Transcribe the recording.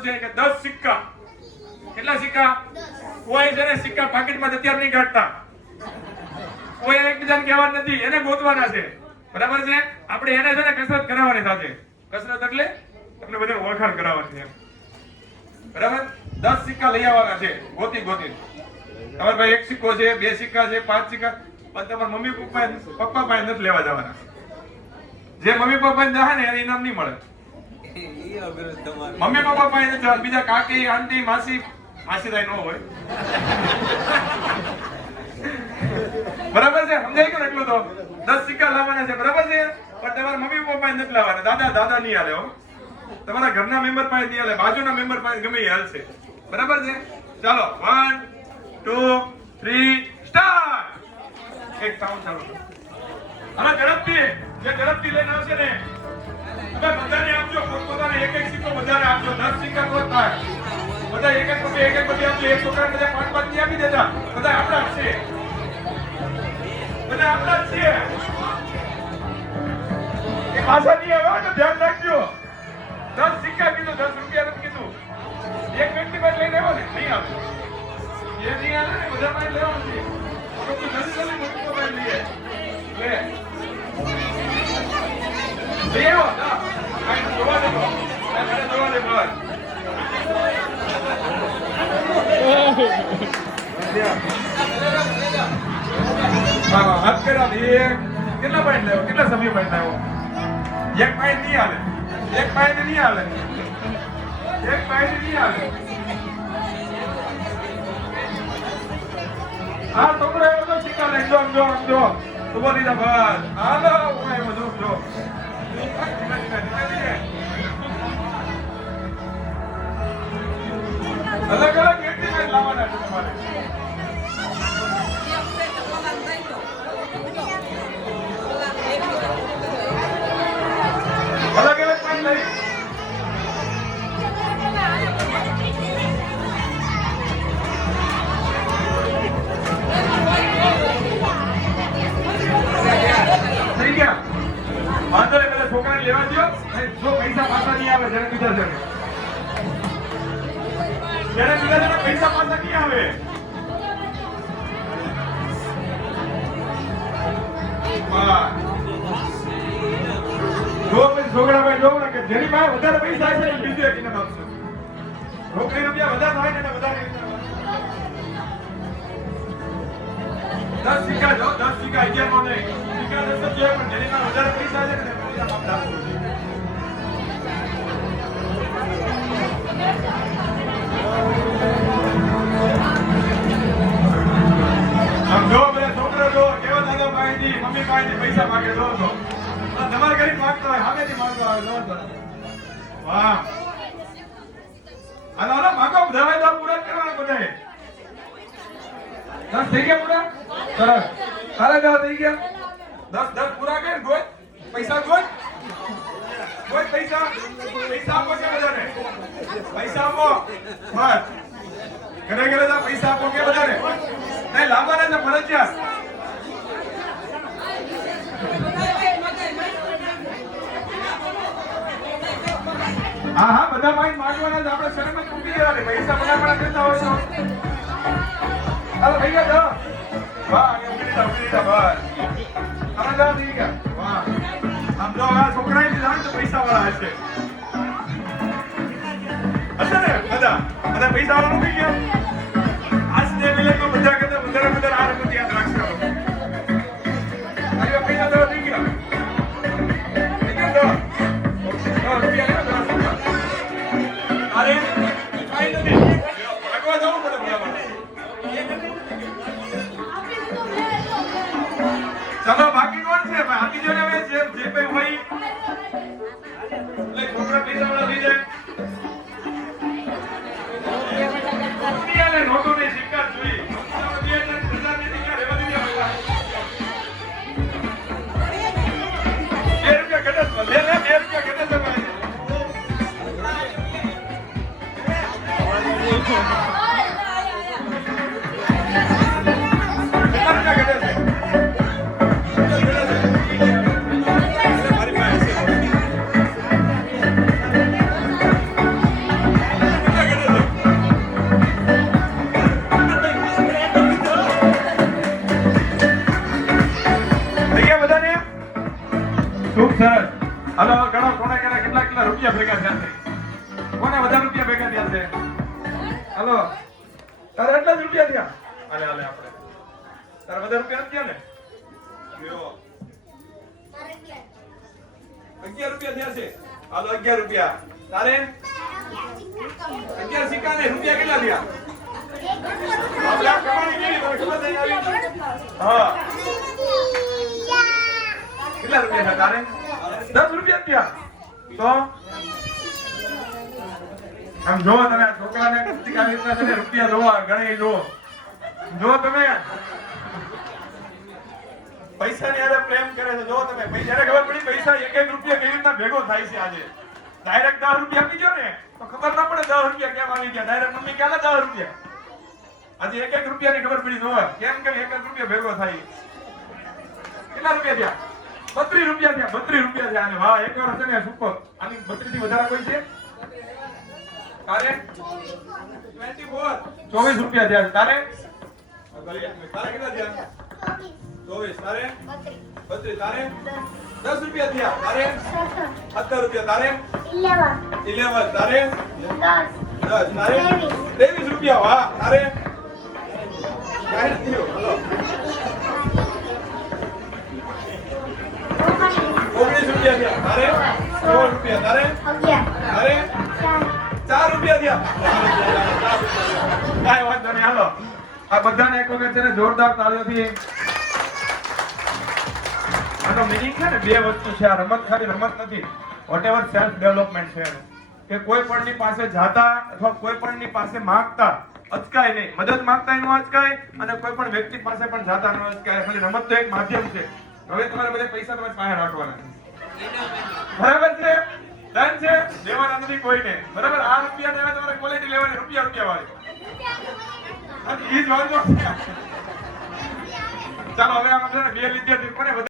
લખવાનું છે કે 10 સિક્કા. કેટલા સિક્કા? કોઈ છે ને સિક્કા પાકીટમાં અત્યારે નહીં કાઢતા. કોઈ એકબીજાને કહેવાનું નથી, એને ગોતવાના છે. બરાબર છે? આપણે એને છે ને કસરત કરાવવાની સાથે. કસરત એટલે તમને બધાને ઓળખાણ કરાવવાની છે. બરાબર? 10 સિક્કા લઈ આવવાના છે, ગોતી. તમારા ભાઈ 1 સિક્કો છે, 2 સિક્કા છે, 5 સિક્કા, પણ તમારા મમ્મી પપ્પા પાસે નથી લેવા જવાના. જે મમ્મી પપ્પાને જાય ને એને ઇનામ નહીં મળે. મમ્મી પપ્પા પાસે નથી જવાનું, બીજા કાકી, આંટી, માસી થાય ન હોય. બરાબર છે? સમજાય ગયું એટલું તો? 10 સિક્કા લાવવાના છે, બરાબર છે? પણ તમારા મમ્મી પપ્પા પાસે નથી લાવવાના, દાદા નહીં હાલે હો. તમારા ઘરના મેમ્બર પાસે નહીં હાલે, બાજુના મેમ્બર પાસે ગમે એ હાલશે. બરાબર છે? ચાલો 1 2 3 સ્ટાર્ટ. એક સાઉન્ડ ચાલુ. હવે ઝડપથી લઈને આવશે ને, હવે બધાને આપજો, પોતપોતાને એક સિક્કો બધાને આપજો. 10 સિક્કા કોણ થાય? બધા એક બધી આપજો. એક છોકરાને બધા 5 ની આપી દેતા. બધા આપણા જ છે, બધા આપણા જ છે. એ પાછા નહીં આવે તો ધ્યાન રાખજો. 10 સિક્કા કીધું, 10 રૂપિયા નથી કીધું. એક વ્યક્તિ પાસે લઈને આવ્યો ને, નહીં આવે. એ નહીં આવે ને, બધા પાસે લેવાનું છે. તો જલ્દી મોટો પાસે લઈએ. લઈ આવો. જોવા દે તો. જોવા દે બસ. હાથ કર્યા. કેટલા પોઈન્ટ લેવો? કેટલા સમય પોઈન્ટ લેવો? એક પોઈન્ટ નહીં હાલે. એક પોઈન્ટ નહીં હાલે. હા છોકરો એવો તો સિક્કા લઈ જો. ઉભો દીધા બસ. હાલો એમાં જો. અલગ કેટલી લાવવાના છે તમારે? અલગ પણ લઈ. થઈ ગયા. વાંધો નહીં, પેલા છોકરાને લેવા દો. જો પૈસા પાછા નહીં આવે જયારે બીજા પૈસા પાછા નહીં આવે. છોકરા ભાઈ જોવું ને કે જેની પાસે વધારે પૈસા છે બીજું એક ઇનામ આપશે. રોકડી રૂપિયા વધારે થાય ને વધારે 10 સિક્કા જો, 10 સિક્કા 11 નો નહીં. સિક્કા 10 જ છે, પણ જેની પાસે વધારે પૈસા છે ને ઇનામ આપતા. જો બધા છોકરા જો કેવા દાદા પાસેથી મમ્મી પાસેથી પૈસા માંગે જો તમારે ઘરે માંગતો હોય સામેથી માંગતો આવે જો વાહ. આનો માંગો બધા પૂરા કરવાના બધાએ. 10 થઈ ગયા પૂરા? સરસ. સારા જવા થઈ ગયા. 10 પૂરા કર. ગોય પૈસા ગોય પૈસા આપો કે બધાને પૈસા આપો. બસ ઘરે જા પૈસા આપો કે બધાને. નહીં લાવવાના છે ફરજિયાત. હા બધા માઇન્ડ માંગવાના છે. આપણે શરમ જ મૂકી દેવાની. પૈસા બધા કરતા હોય તો હાલો થઈ ગયા. વાહ ઉડી દીધા બસ. હવે જા થઈ ગયા. વાહ આમ જો આ છોકરાએ લીધા તો પૈસા વાળા હશે ને બધા પૈસા વાળા નથી ગયા. આજને મિલનમાં બધા કરતા વધારે આ રમત યાદ રાખશો. પૈસા તો થઈ ગયા. અરે કઈ નથી આગવા જવું પડે બોલાવવા. ચલો બાકી કોણ છે? બાકી જોડે હવે જે કઈ હોય એટલે છોકરા પૈસા વાળા થઈ જાય. નોટો ને સિક્કા જોઈ કોને વધારે રૂપિયા ભેગા થયા છે? હાલો તારે એટલા જ રૂપિયા થયા? હાલે હાલે આપણે તારે વધારે રૂપિયા નથી થયા ને? લ્યો 11 રૂપિયા થયા છે. હાલો 11 રૂપિયા. તારે 11 સિક્કા ને રૂપિયા કેટલા થયા? આપણે આ કમાણી કેવી તમને ખબર નહીં આવી? હા કેટલા રૂપિયા થયા તારે? 10 રૂપિયા થયા. તો આમ જો તમે આ છોકરાને કસ્તી કાઢી રીતના છે ને રૂપિયા જોવા ગણી જો તમે પૈસા ની આરે પ્રેમ કરે છે. જો તમે પૈસા ખબર પડી પૈસા એક રૂપિયા કેવી રીતના ભેગો થાય છે. આજે ડાયરેક્ટ 10 રૂપિયા આપી ગયો ને તો ખબર ના પડે 10 રૂપિયા કેમ આવી ગયા. ડાયરેક્ટ મમ્મી ક્યાં 10 રૂપિયા. આજે એક રૂપિયા ની ખબર પડી. જો કેમ કે એક રૂપિયા ભેગો થાય. કેટલા રૂપિયા થયા? 32 રૂપિયા થયા. 32 રૂપિયા થયા. અને વાહ એક વાર હશે ને સુપર. આની 32 થી વધારે કોઈ છે? તારે 24 રૂપિયા થયા છે. તારે કેટલા થયા? 24. તારે 32. તારે 10 રૂપિયા થયા. તારે 17 રૂપિયા. તારે 11. તારે 10. તારે 23 રૂપિયા. વાહ તારે કાઈ થયો. હલો 19 રૂપિયા થયા. તારે 16 રૂપિયા. તારે 4 રૂપિયા થયા. કાઈ વાંધો નહીં. હાલો આ બધાને એક વખત છે ને જોરદાર તાળીઓથી. આનો મીનિંગ છે ને બે વસ્તુ છે. આ રમત ખાલી રમત નથી. વોટેવર સેલ્ફ ડેવલપમેન્ટ છે એનું કે કોઈ પણની પાસે જાતા અથવા કોઈ પણની પાસે માંગતા અચકાય નહીં. મદદ માંગતા એનો અચકાય અને કોઈ પણ વ્યક્તિ પાસે પણ જાતા ન અચકાય. ખાલી રમત તો એક માધ્યમ છે. હવે તમારે બધા પૈસા તમારી પાસે રાખવાના બરાબર છે? ડન છે? દેવાના નથી કોઈને બરાબર. આ રૂપિયા ને તમારે ક્વોલિટી લેવાની રૂપિયા વાળી. ઈ જ વાંધો. ચાલો હવે આમાં બે વિદ્યાર્થી કોને